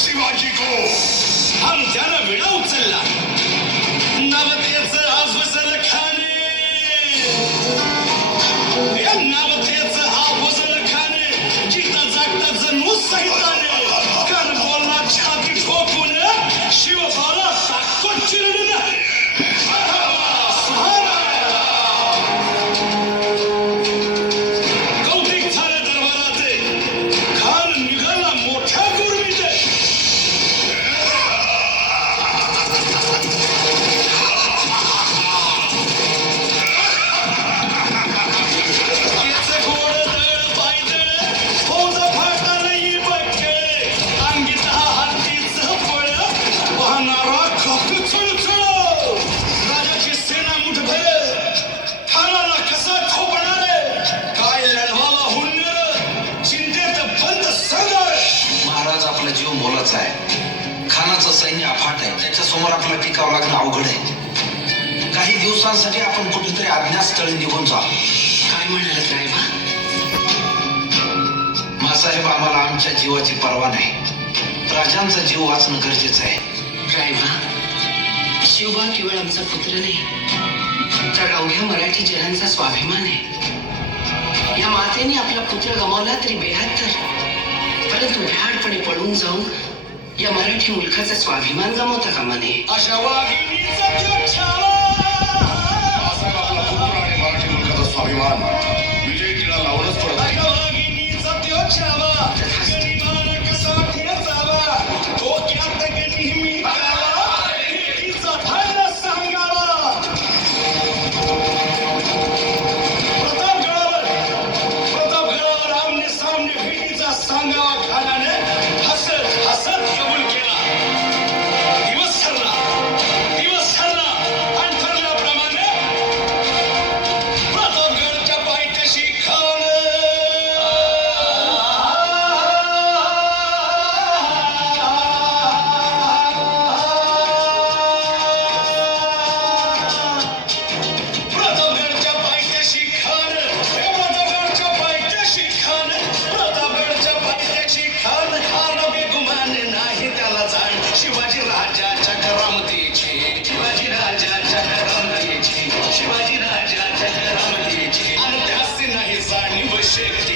शिवाजी को हम त्यानं विडा उचलला नवतेच अफजल खाने या नवतेच अफजल खाने जिथं जागता जणू सैताने कान बोलला छाती ठोकून शिवबाला टाकतो चिरडून कौतिक झालं दरबाराचे खान निघाला मोठ्या गुरमीचे महाराज आपला जीव मोलाचा आहे. खानाचं सैन्य अफाट आहे. त्याच्यासमोर आपला टिकावं लागणं अवघड आहे. काही दिवसांसाठी आपण कुठेतरी अज्ञातस्थळी निघून जा. काय म्हणालात रायबा? मासाहेब आम्हाला आमच्या जीवाची पर्वा नाही. राजांचा जीव वाचणं गरजेचं आहे. रायबा, शिवबा केवळ आमचा पुत्र नाही तर अवघ्या मराठी जनांचा स्वाभिमान आहे. या मातेने आपला पुत्र गमावला तरी बेहत्तर, परंतु भ्याडपणे पळून जाऊन या मराठी मुलखाचा स्वाभिमान गमावता कामा नये. अशा वाघिणीचा त्यो छावा मासाहेब आपला पुत्र आणि मराठी मुलखाचा स्वाभिमान विजय तिला लावूनच पडत अशा वाघिणीचा त्यो छावा गनिमान कसा ठेचावा डोक्यात नेहमी गावा भेटीचा धन सांगावा प्रतापगडावर आमने सामने भेटीचा सांगावा खानाने हसत हसत कबूल केला. दिवस ठरला आणि ठरल्याप्रमाणे प्रतापगडच्या पायथ्याशी खान प्रतापगडच्या पायथ्याशी खान प्रतापगडच्या पायथ्याशी खान प्रतापगडच्या पायथ्याशी खान खान बेगुमान नाही त्याला जाण शिवाजी राजाच्या करामतीची शिवाजी राजाच्या करामतीची शिवाजी राजाच्या करामतीची आणि त्यास नाही जाणीव शेकती